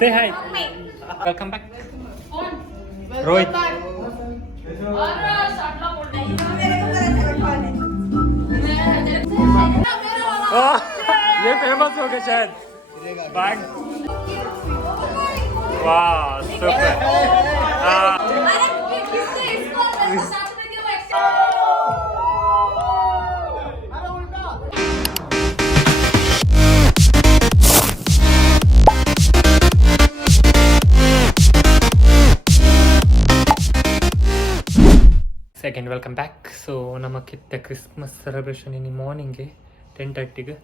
Say hi. Welcome back. Rohit. Oh, ये famous हो गया शायद. Bag. Wow, super. Second welcome back. So ನಮಗಿತ್ತ ಕ್ರಿಸ್ಮಸ್ ಸೆಲೆಬ್ರೇಷನ್ ಇನ್ ಮಾರ್ನಿಂಗ್ಗೆ 10:30ಗೆ.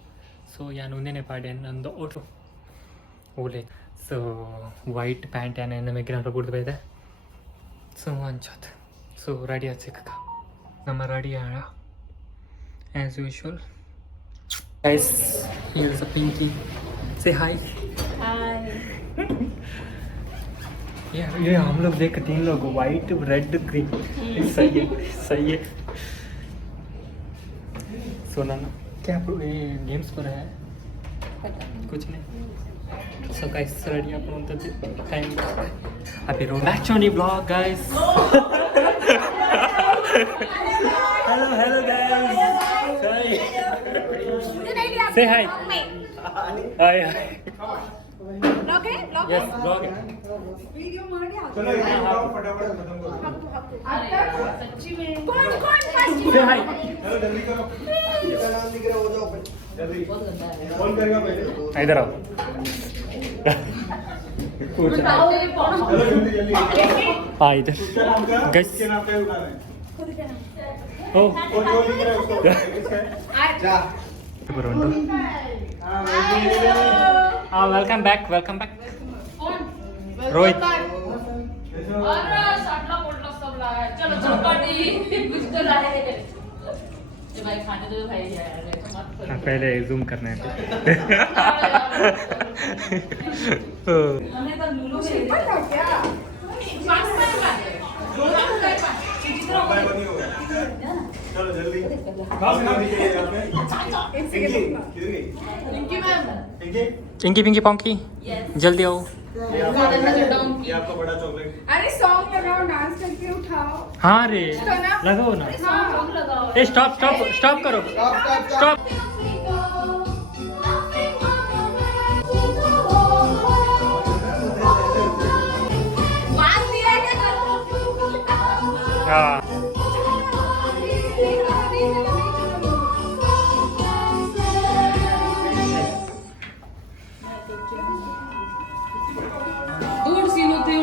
ಸೊ ಯಾನು ಒಂದೇನೆ ಪಾಡಿ ನಂದು ಓಟು ಓಲೆ. ಸೊ ವೈಟ್ ಪ್ಯಾಂಟ್ ಯಾನೆ ನಮಗೆ ಗಿಡ ಕುಡ್ದು ಬೈದೆ. ಸೊ ಅಂಚೋದು. ಸೊ ರೆಡಿ ಸಿಕ್ಕ ನಮ್ಮ ರೆಡಿ ಆಳ ಆ್ಯಸ್ ಯೂಶುವಲ್. ಗೈಸ್, ಹಿಯರ್ಸ್ ಅ ಪಿಂಕಿ. से हाय. ये हम लोग देख 3 लोग वाइट रेड ग्रीन. सही है. सोना ना क्या ये गेम्स पर है कुछ नहीं. सो गाइस रेडी अपन टाइम अभी रो back on the blog guys. Hello guys. Say hi. Hi blog है यस ब्लॉग है. वीडियो ಮಾಡಿ चलो ये फटाफट खत्म करो. सच्ची में कौन फर्स्ट से हाय. चलो जल्दी करो. इसका नाम लिख रहा हो जाओ जल्दी. कौन करेगा पहले? इधर आओ. चलो जल्दी जल्दी. हाँ इधर. गैस के नाम पे उठाना है. ओ और जो लिख रहा है उसको किसका है? जा. हाँ वेलकम बैक रोहित. चलो चौपाटी कुछ तो लाए भाई खाने तो भाई हाँ, पहले जूम करना है. हमने तो लूलो से पता क्या चलो जल्दी. कहाँ नाम लिखे हैं यहाँ पे? एक किधर सेकंड गई? इनकी मैम पिंकी? चिंकी पिंकी पोंकी जल्दी आओ. ये आपका बड़ा चॉकलेट. अरे सॉन्ग लगाओ डांस करके उठाओ. हाँ रे लगाओ ना. सॉन्ग लगाओ ए स्टॉप करो. स्टॉप. बात दिया क्या हाँ दूर सीनो थे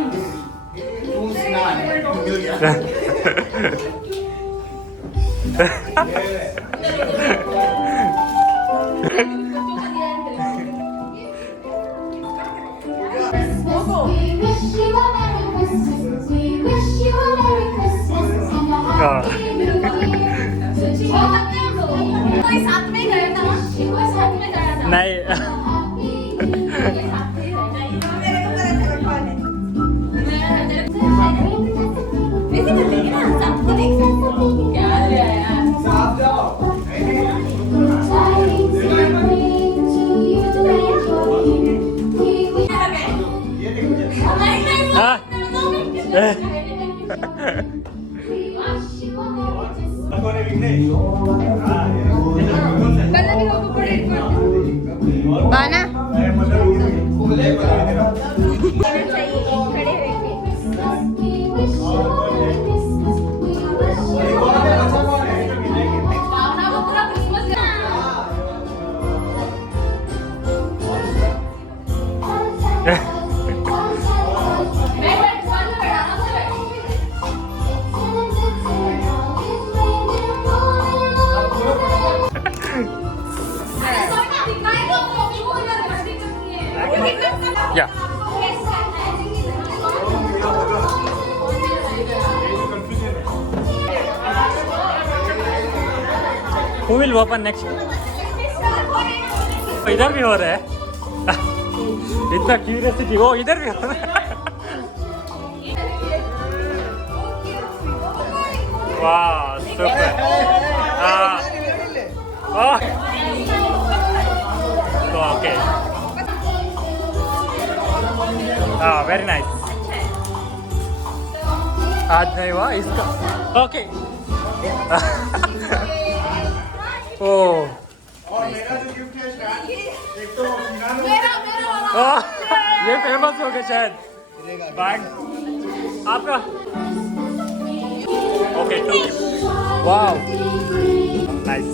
कोई साथ में गया था ना कोई साथ में गया था नहीं मेरे को पता चला कौन है लेकिन देखिए ना सबको देख सकते क्या है यार साफ जाओ. ये देखो. हाँ कौन है विघ्ने? हाँ ये बना भी लोगों को रेड कर बाना चाहिए खड़े भावना को पूरा क्रिसमस मैं बैठ वन में बैठाना से या Who will open next? इधर भी हो रहा है. इतना क्यूरियोसिटी वो इधर भी हो रहा है. वाह सुपर. हाँ ओके. हाँ वेरी नाइस. आज नहीं हुआ इसका. ओके. ओ और मेरा जो गिफ्ट है स्टैंड, एक तो मेरा वाला ये फेमस हो गया शायद. बैग आपका. Okay two. Wow nice.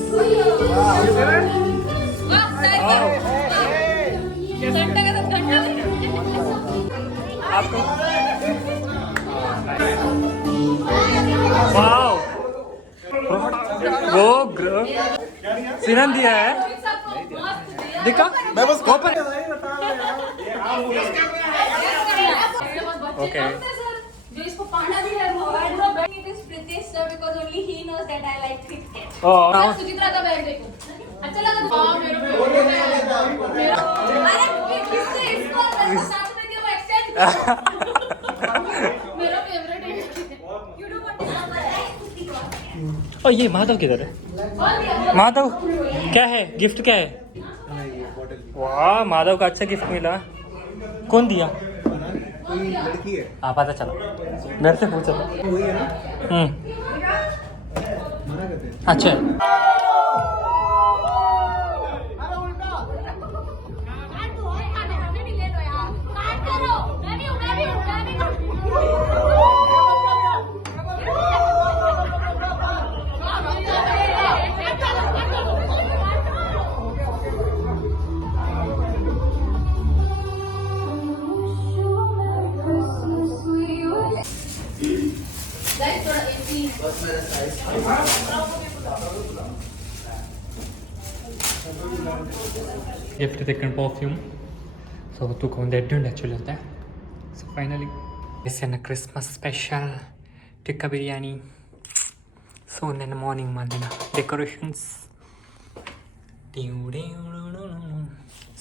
घंटा के साथ घंटा आपको. वाओ वो सिनन दिया है. दिखा मैं बस ओपन. ओके. जो इसको पाना भी है वो it is Pritesh sir because only he knows that I like cricket. ओ सुचित्रा का बैग देखो. अच्छा लगा. हाँ मेरा अरे किससे इसको साथ में दिया वो एक्सचेंज. मेरा फेवरेट है. You know what is ओ ये माधव किधर है. माधव क्या है गिफ्ट क्या है. वाह माधव का अच्छा गिफ्ट मिला. कौन दिया. कोई लड़की है, हाँ पता चला. मेरे से पूछो. वही है ना, मना करते हैं. अच्छा. गिफ्ट ತೆಕ್ಕೊಂಡು ಪರ್ಫ್ಯೂಮ್. ಸೊ ತೂಕ ಒಂದು ಎಡ್ಡುಂಡು ಆ್ಯಕ್ಚುಲಿ ಅಂತ. ಸೊ ಫೈನಲಿ ಇಸ್ಸನ್ನ Christmas special tikka biryani. So ನನ್ನ ಮಾರ್ನಿಂಗ್ ಮಾಡಿನ ಡೆಕೋರೇಷನ್ಸ್.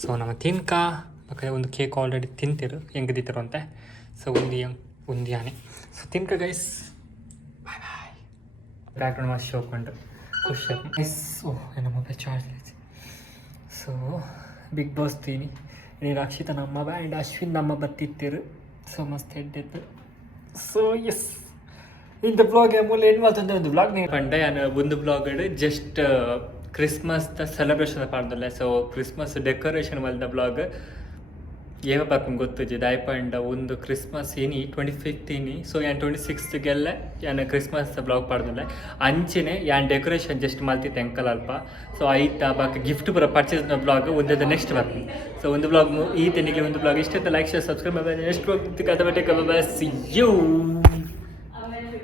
ಸೊ ನಮ್ಮ ತಿನ್ಕ ಬೇಕಾದ್ರೆ ಒಂದು ಕೇಕ್ ಆಲ್ರೆಡಿ ತಿಂತಿರು ಹೆಂಗದಿತ್ತರು ಅಂತೆ. ಸೊ ಉಂದಿಯಾನೆ. ಸೊ ತಿನ್ಕ ಗೈಸ್ ಬಾಯ್ ಬಾಯ್. ಬ್ಯಾಕ್ಗ್ರೌಂಡ್ ಮಸ್ತ್ ಶೋಕೊಂಡು ಖುಷಿ ಗೈಸ್. ಓಹ್ ನನ್ನ ಮೊಬೈಲ್ ಚಾರ್ಜ್ ಐತಿ. ಸೊ ಬಿಗ್ ಬಾಸ್ ತೀನಿ ನೀನು ರಕ್ಷಿತ ನಮ್ಮ ಆ್ಯಂಡ್ ಅಶ್ವಿನ್ ನಮ್ಮ ಬತ್ತಿತ್ತಿರು. ಸೊ ಮಸ್ತ್ ಹೆಡ್ಡೆತ್ತು. ಸೊ ಎಸ್ ಇಂದ ಬ್ಲಾಗ್ ಮೂಲ ಏನು ಮಾಡ್ತಂದ್ರೆ ಒಂದು ಬ್ಲಾಗ್ ನೀವು ಪಂಡೆ ಒಂದು ಬ್ಲಾಗ್ ಜಸ್ಟ್ ಕ್ರಿಸ್ಮಸ್ ಸೆಲೆಬ್ರೇಷನ್ ಪಾಡ್ದಲ್ಲ. ಸೊ ಕ್ರಿಸ್ಮಸ್ ಡೆಕೋರೇಷನ್ ಮಲ್ದ ಬ್ಲಾಗ್ ಏವ ಬರ್ಕೊಂಡು ಗೊತ್ತಿದ್ದೆ ದಾಯ್ಪಂಡ ಒಂದು ಕ್ರಿಸ್ಮಸ್ ಏನಿ 25th ಏನಿ. ಸೊ ಯಾನ್ 26ಗೆಲ್ಲ ಯಾನ್ ಕ್ರಿಸ್ಮಸ್ ಬ್ಲಾಗ್ ಪಾಡ್ದಲ್ಲ ಅಂಚೆನೆ ಯಾನ್ ಡೆಕೋರೇಷನ್ ಜಸ್ಟ್ ಮಲ್ತಿತ್ತು ಎಂಕಲ್ ಅಲ್ಪ. ಸೊ ಐತ ಬಾಕಿ ಗಿಫ್ಟ್ ಬರೋ ಪರ್ಚೇಸ್ ಬ್ಲಾಗ್ ಒಂದೇ ನೆಕ್ಸ್ಟ್ ಬರ್ತೀನಿ. ಸೊ ಒಂದು ಬ್ಲಾಗ್ ಈ ತೆನಿಗೆ ಒಂದು ಬ್ಲಾಗ್ ಇಷ್ಟ like share subscribe next blog see you.